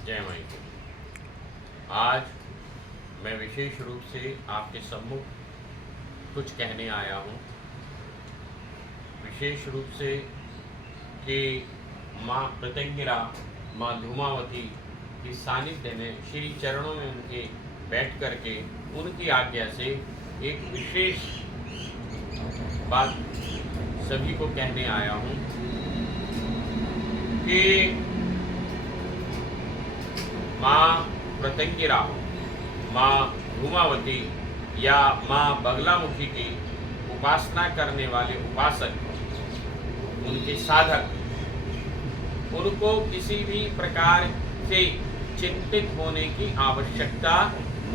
जय माई को। आज मैं विशेष रूप से आपके सम्मुख कुछ कहने आया हूँ, विशेष रूप से कि माँ प्रत्यंगिरा, माँ धूमावती की सानिध्य में श्री चरणों में उनके बैठ करके उनकी आज्ञा से एक विशेष बात सभी को कहने आया हूँ कि माँ प्रत्यंगिरा, माँ धूमावती या माँ बगलामुखी की उपासना करने वाले उपासक, उनके साधक, उनको किसी भी प्रकार से चिंतित होने की आवश्यकता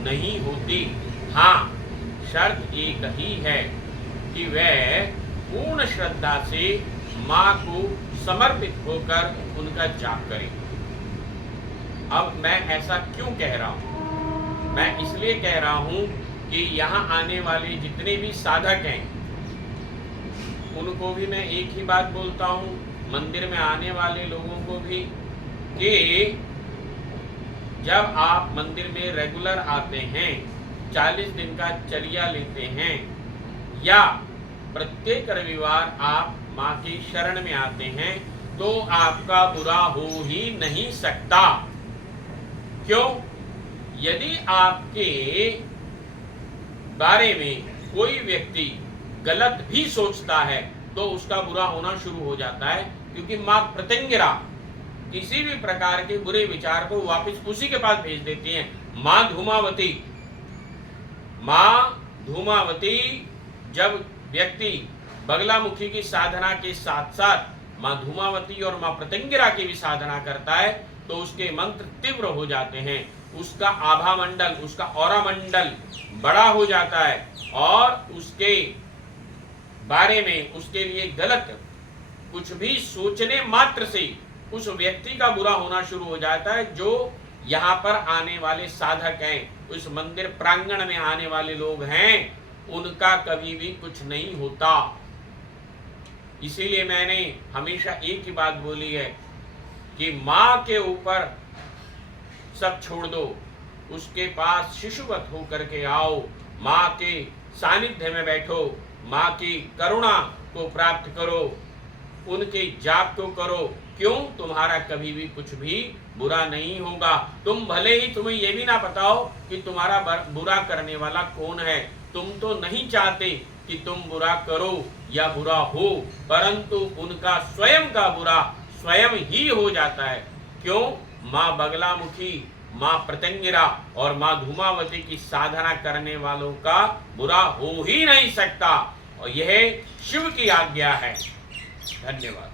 नहीं होती। हाँ, शर्त एक ही है कि वह पूर्ण श्रद्धा से माँ को समर्पित होकर उनका जाप करें। अब मैं ऐसा क्यों कह रहा हूँ? मैं इसलिए कह रहा हूँ कि यहाँ आने वाले जितने भी साधक हैं उनको भी मैं एक ही बात बोलता हूँ, मंदिर में आने वाले लोगों को भी, कि जब आप मंदिर में रेगुलर आते हैं, 40 दिन का चर्या लेते हैं या प्रत्येक रविवार आप माँ की शरण में आते हैं, तो आपका बुरा हो ही नहीं सकता। क्यों? यदि आपके बारे में कोई व्यक्ति गलत भी सोचता है तो उसका बुरा होना शुरू हो जाता है, क्योंकि माँ प्रत्यंगिरा किसी भी प्रकार के बुरे विचार को वापस उसी के पास भेज देती हैं। माँ धूमावती जब व्यक्ति बगलामुखी की साधना के साथ साथ माँ धूमावती और माँ प्रत्यंगिरा की भी साधना करता है तो उसके मंत्र तीव्र हो जाते हैं, उसका आभा मंडल, उसका औरा मंडल बड़ा हो जाता है और उसके बारे में, उसके लिए गलत कुछ भी सोचने मात्र से उस व्यक्ति का बुरा होना शुरू हो जाता है। जो यहाँ पर आने वाले साधक हैं, उस मंदिर प्रांगण में आने वाले लोग हैं, उनका कभी भी कुछ नहीं होता। इसीलिए मैंने हमेशा एक ही बात बोली है कि माँ के ऊपर सब छोड़ दो, उसके पास शिशुवत होकर के आओ, माँ के सानिध्य में बैठो, माँ की करुणा को प्राप्त करो, उनके जाप को करो। क्यों? तुम्हारा कभी भी कुछ भी बुरा नहीं होगा। तुम भले ही तुम्हें यह भी ना पता हो कि तुम्हारा बुरा करने वाला कौन है, तुम तो नहीं चाहते कि तुम बुरा करो या बुरा हो, परंतु उनका स्वयं का बुरा स्वयं ही हो जाता है। क्यों? माँ बगलामुखी, माँ प्रत्यंगिरा और माँ धूमावती की साधना करने वालों का बुरा हो ही नहीं सकता, और यह शिव की आज्ञा है। धन्यवाद।